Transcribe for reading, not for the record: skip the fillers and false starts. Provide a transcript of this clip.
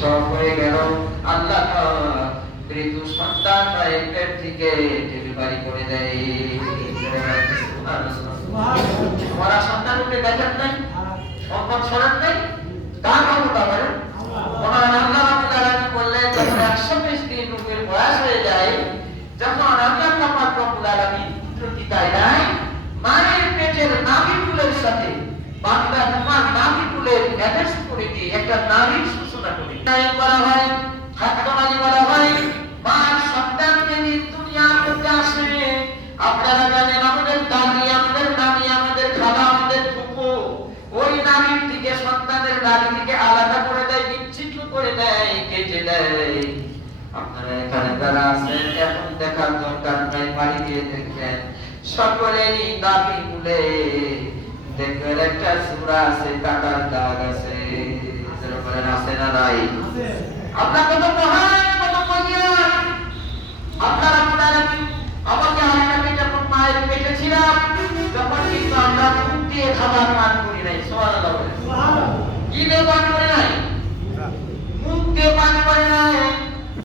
সব হয়ে গেল। আল্লাহ মৃত্যু সন্তান পেট থেকে ডেলিভারি করে দেয়। তোমার সন্তান উঠে দেখেন নাই, সম্পদ ছড়ান নাই, কার ক্ষমতা বলেন? মহান আল্লাহ রাব্বুল আলামিন বললেন, যখন 120 দিন রূপের বয়স হয়ে যায়, যখন আল্লাহ রাব্বুল আলামিন প্রতিকায় দেয়, মায়ের পেটের নাভিমূলের সাথে বান্দা তোমার নাভিমূলের অ্যাটাচ করে দিয়ে একটা নারীর সূচনা করে তাই বলা হয়, খাদ্যনালী বলা হয়। মার সন্তানকে নিয়ে দুনিয়ার মধ্যে আসে। আপনারা জানেন আমাদের দাদি, আমাদের নানি, আমাদের খালা, আমাদের ফুফু ওই নারীর থেকে সন্তানের নারী থেকে আলাদা করে দেয়, বিচ্ছিন্ন করে দেয়, কেটে দেয়। আপনারা এখানে যারা আছেন এখন দেখার দরকার নাই, বাড়ি দিয়ে দেখবেন সকলেরই নাভি মূলে দেখবেন একটা সূরা আছে, কাটার দাগ আছে। বলেন আছে না নাই? আপনার কত মহান